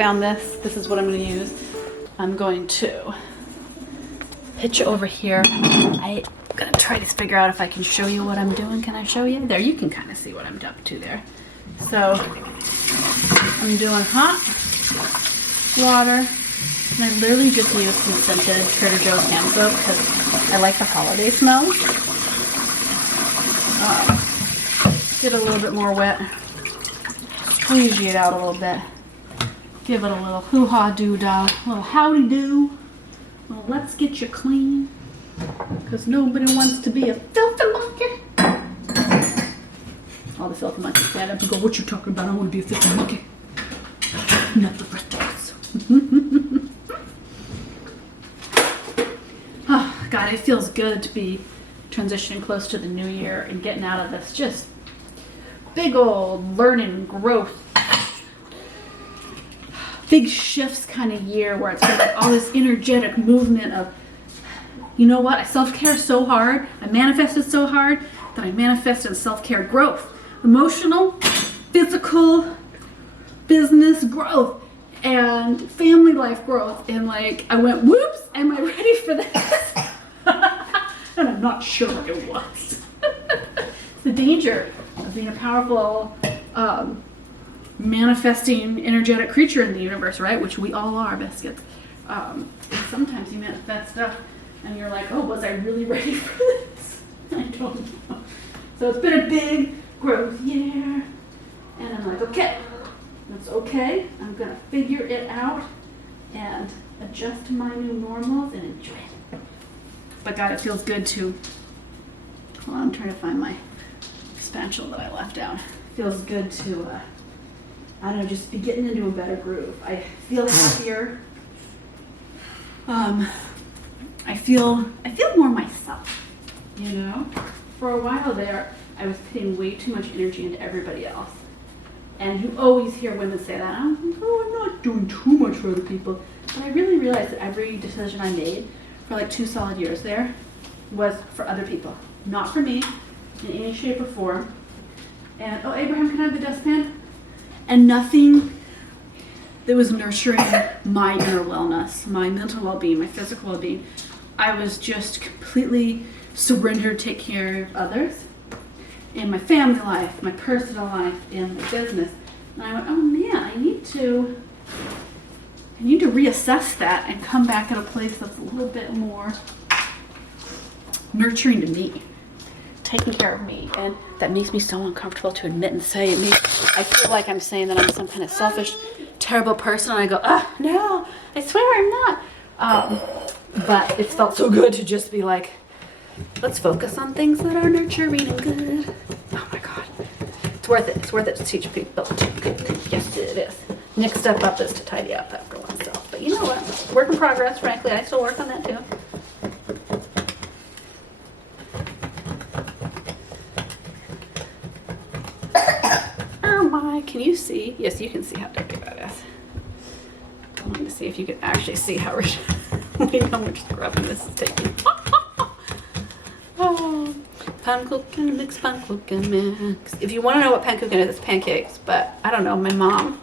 found this. This is what I'm going to use. I'm going to pitch over here. I'm going to try to figure out if I can show you what I'm doing. Can I show you? There, you can kind of see what I'm up to there. So I'm doing hot water. And I literally just use some scented Trader Joe's hand soap because I like the holiday smells. Get a little bit more wet. Squeeze it out a little bit. Give it a little hoo-ha doo-dah. A little howdy do. Well, let's get you clean. Because nobody wants to be a filthy monkey. All the filthy monkeys stand up and go, what you talking about? I want to be a filthy monkey. Not the rest of us. Oh, God, it feels good to be transitioning close to the new year and getting out of this just big old learning growth, big shifts kind of year where it's been like all this energetic movement of, you know what, I self-care so hard, I manifested so hard that I manifested self-care growth, emotional, physical, business growth, and family life growth. And like, I went, whoops, am I ready for this? And I'm not sure it was. It's the danger of being a powerful, manifesting, energetic creature in the universe, right? Which we all are, biscuits. Sometimes you manifest stuff and you're like, oh, was I really ready for this? I don't know. So it's been a big growth year. And I'm like, okay, that's okay. I'm gonna figure it out and adjust to my new normals and enjoy it. But God, it feels good to, hold on, I'm trying to find my spatula that I left out. It feels good to, I don't know, just be getting into a better groove. I feel happier. I feel more myself, you know? For a while there, I was putting way too much energy into everybody else. And you always hear women say that. I'm like, oh, I'm not doing too much for other people. But I really realized that every decision I made for like 2 solid years there was for other people, not for me in any shape or form. And, oh, Abraham, can I have the dustpan? And nothing that was nurturing my inner wellness, my mental well-being, my physical well-being. I was just completely surrendered to take care of others in my family life, my personal life, and my business. And I went, oh man, I need to reassess that and come back at a place that's a little bit more nurturing to me, taking care of me. And that makes me so uncomfortable to admit and say. I feel like I'm saying that I'm some kind of selfish, terrible person, and I go, no, I swear I'm not. But it felt so good to just be like, let's focus on things that are nurturing and good. Oh my God. It's worth it. It's worth it to teach people. Yes, it is. Next step up is to tidy up after oneself. But you know what? Work in progress, frankly. I still work on that too. Oh my, can you see? Yes, you can see how dirty that is. I wanted to see if you could actually see how much scrubbing this is taking. Oh, pan cooking mix, pan cooking mix. If you want to know what pan cooking is, it's pancakes. But I don't know, my mom,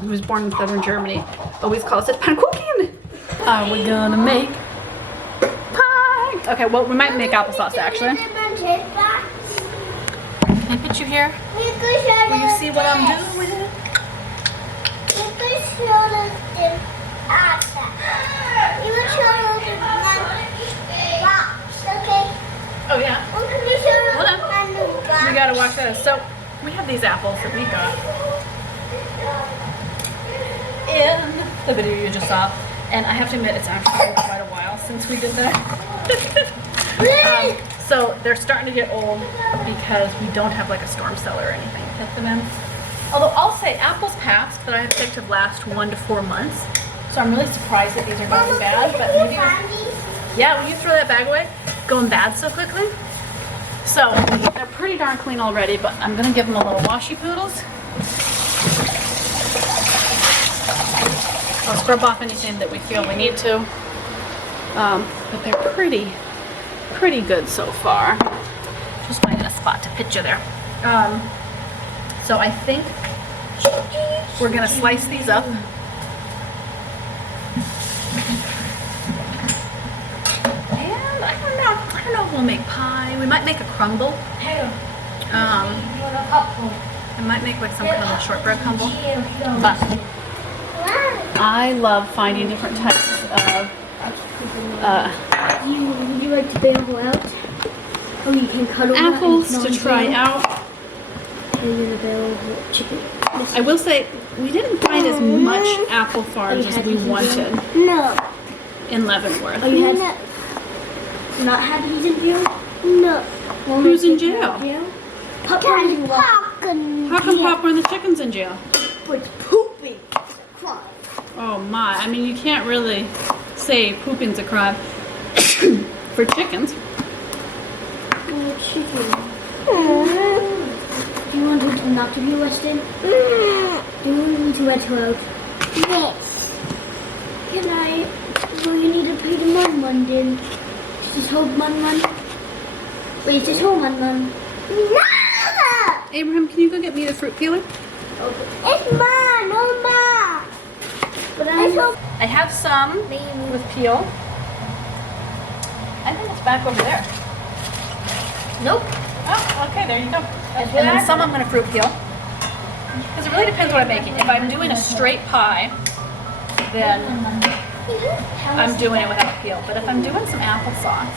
who was born in southern Germany, always calls it pan cooking. Are we gonna make pie? Okay, well, we might make applesauce actually. Can I put you here? Will you see what I'm doing with it? Oh yeah. Hold on. We gotta watch this. So we have these apples that we got in the video you just saw, and I have to admit it's actually been quite a while since we did that. So they're starting to get old because we don't have like a storm cellar or anything to put them in. Although I'll say apples past that I have picked have last 1 to 4 months. So I'm really surprised that these are going bad. But maybe, yeah, when you throw that bag away, going bad so quickly. So they're pretty darn clean already, but I'm gonna give them a little washy poodles. I'll scrub off anything that we feel we need to. But they're pretty good so far. Just finding a spot to pitch you there. So I think We're gonna slice these up. And I don't know if we'll make pie. We might make a crumble. I might make like some kind of a shortbread crumble. But I love finding different types of would you like to bail out? Oh, you can cut apples to try out. And then a barrel of chicken. I will say we didn't find as much apple farms as we wanted. No. In Leavenworth. Oh, you had not had he's in jail? No. Who's in jail? Popcorn. How come Popcorn the chicken's in jail? It's pooping. Oh my, I mean you can't really say pooping's a crime for chickens. Chicken. Do you want him not to be arrested? Do you want me to let her out? Yes. Can I? Well, you need to pay the man then. Is this whole man? Wait, is this whole man? No! Abraham, can you go get me the fruit peeler? Okay. It's mine, no mine. But I have some with peel. I think it's back over there. Nope. Oh, okay, there you go. And then some I'm going to fruit peel. Because it really depends what I'm making. If I'm doing a straight pie, then I'm doing it without peel. But if I'm doing some applesauce,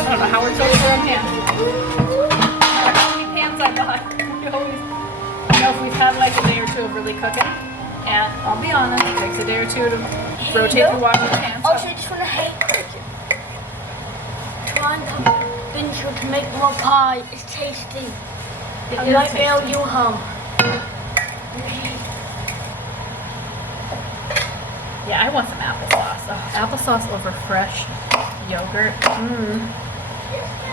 I don't know how we're supposed to run pans. How many pans I bought. We always, you know, if we've had like a day or two of really cooking, and I'll be honest, it takes a day or two to rotate through washing pans. Also, I just want to hate cooking. Trying to intro to make more pie is tasty. I might mail you home. Yeah, I want some applesauce. Oh, applesauce over fresh yogurt.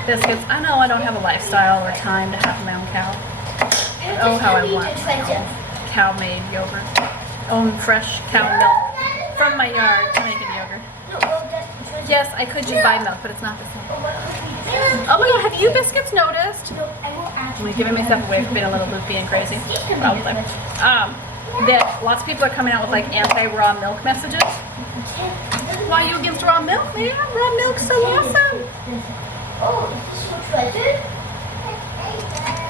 Biscuits. I know I don't have a lifestyle or time to have my own cow. But oh, how I want cow-made yogurt. Own fresh cow milk from my yard to make yogurt. Yes, I could just buy milk, but it's not the same. Oh my god, have you biscuits noticed? Am I giving myself away for being a little loopy and crazy? Probably. That lots of people are coming out with like anti-raw milk messages. Why are you against raw milk, man? Raw milk's so awesome. Oh, is this so treasured?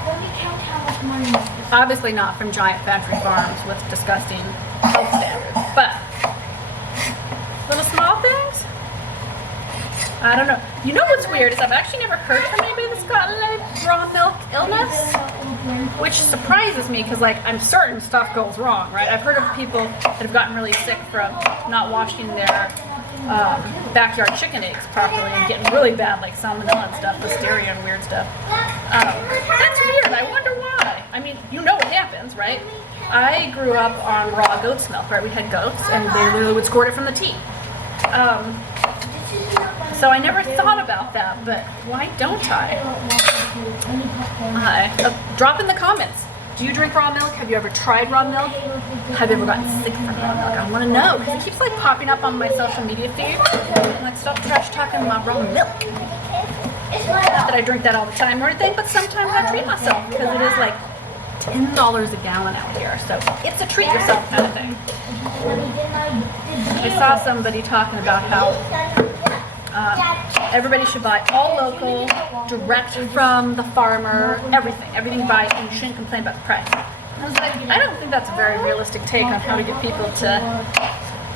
Let me count how much money. Obviously not from giant factory farms with disgusting health standards, but little small things. I don't know. You know what's weird is I've actually never heard from anybody that's gotten a raw milk illness, which surprises me because like I'm certain stuff goes wrong, right? I've heard of people that have gotten really sick from not washing their backyard chicken eggs properly and getting really bad like salmonella and stuff, listeria and weird stuff. That's weird. I wonder why. I mean, you know what happens, right? I grew up on raw goat's milk, right? We had goats and they literally would squirt it from the teat. So I never thought about that, but why don't I? Drop in the comments. Do you drink raw milk? Have you ever tried raw milk? Have you ever gotten sick from raw milk? I want to know because it keeps like popping up on my social media feed. I'm like, stop trash talking about raw milk. Not that I drink that all the time or anything, but sometimes I treat myself because it is like $10 a gallon out here. So it's a treat yourself kind of thing. I saw somebody talking about how everybody should buy all local, direct from the farmer, everything you buy, and you shouldn't complain about the price. And I was like, I don't think that's a very realistic take on how to get people to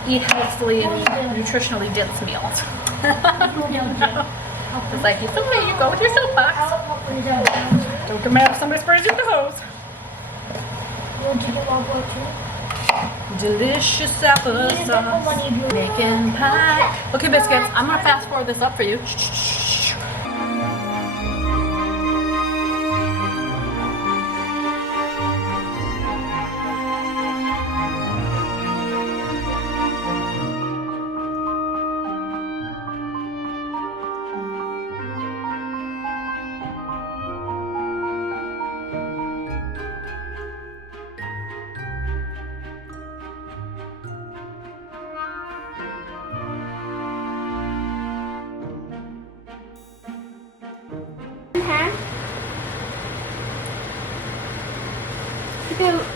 eat healthfully and nutritionally dense meals. It's like, it's okay, you go with your soapbox. Don't demand if somebody sprays you with the hose. Delicious applesauce. Making pie. Okay, biscuits. I'm gonna fast forward this up for you.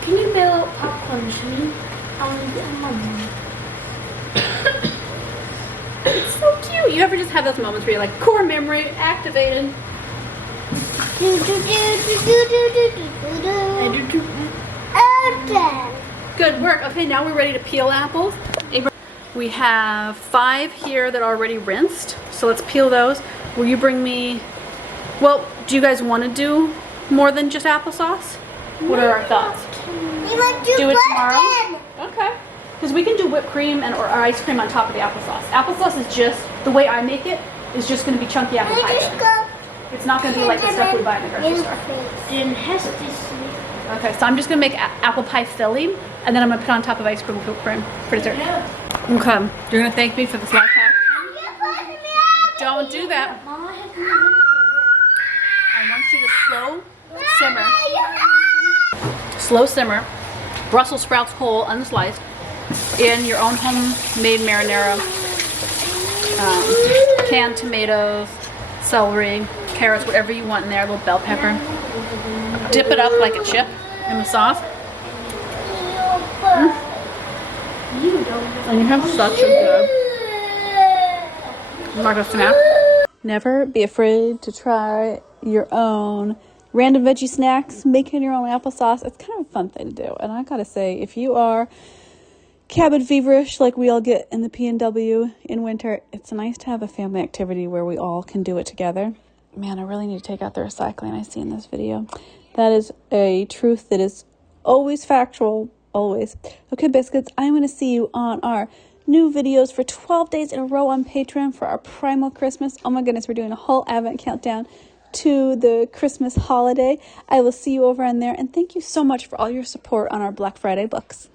Can you build popcorn to me? Mom. It's so cute. You ever just have those moments where you're like, core memory activated? Good work. Okay, now we're ready to peel apples. We have 5 here that are already rinsed. So let's peel those. Will you bring me, well, do you guys want to do more than just applesauce? What are our thoughts? Do it tomorrow? Okay. Because we can do whipped cream and or ice cream on top of the applesauce. Applesauce is just, the way I make it, is just going to be chunky apple pie. It's not going to be like the stuff we buy in the grocery store. Okay, so I'm just going to make apple pie filling, and then I'm going to put on top of ice cream and whipped cream for dessert. Okay, you're going to thank me for this life hack? Don't do that. I want you to slow simmer, Brussels sprouts whole, unsliced, in your own homemade marinara, canned tomatoes, celery, carrots, whatever you want in there, a little bell pepper. Dip it up like a chip in the sauce. And you have such a good market snack. Never be afraid to try your own random veggie snacks, making your own applesauce. It's kind of a fun thing to do. And I gotta say, if you are cabin feverish like we all get in the P&W in winter, it's nice to have a family activity where we all can do it together. Man, I really need to take out the recycling I see in this video. That is a truth that is always factual, always. Okay, biscuits, I'm going to see you on our new videos for 12 days in a row on Patreon for our primal Christmas. Oh my goodness, we're doing a whole Advent countdown to the Christmas holiday. I will see you over on there, and thank you so much for all your support on our Black Friday books.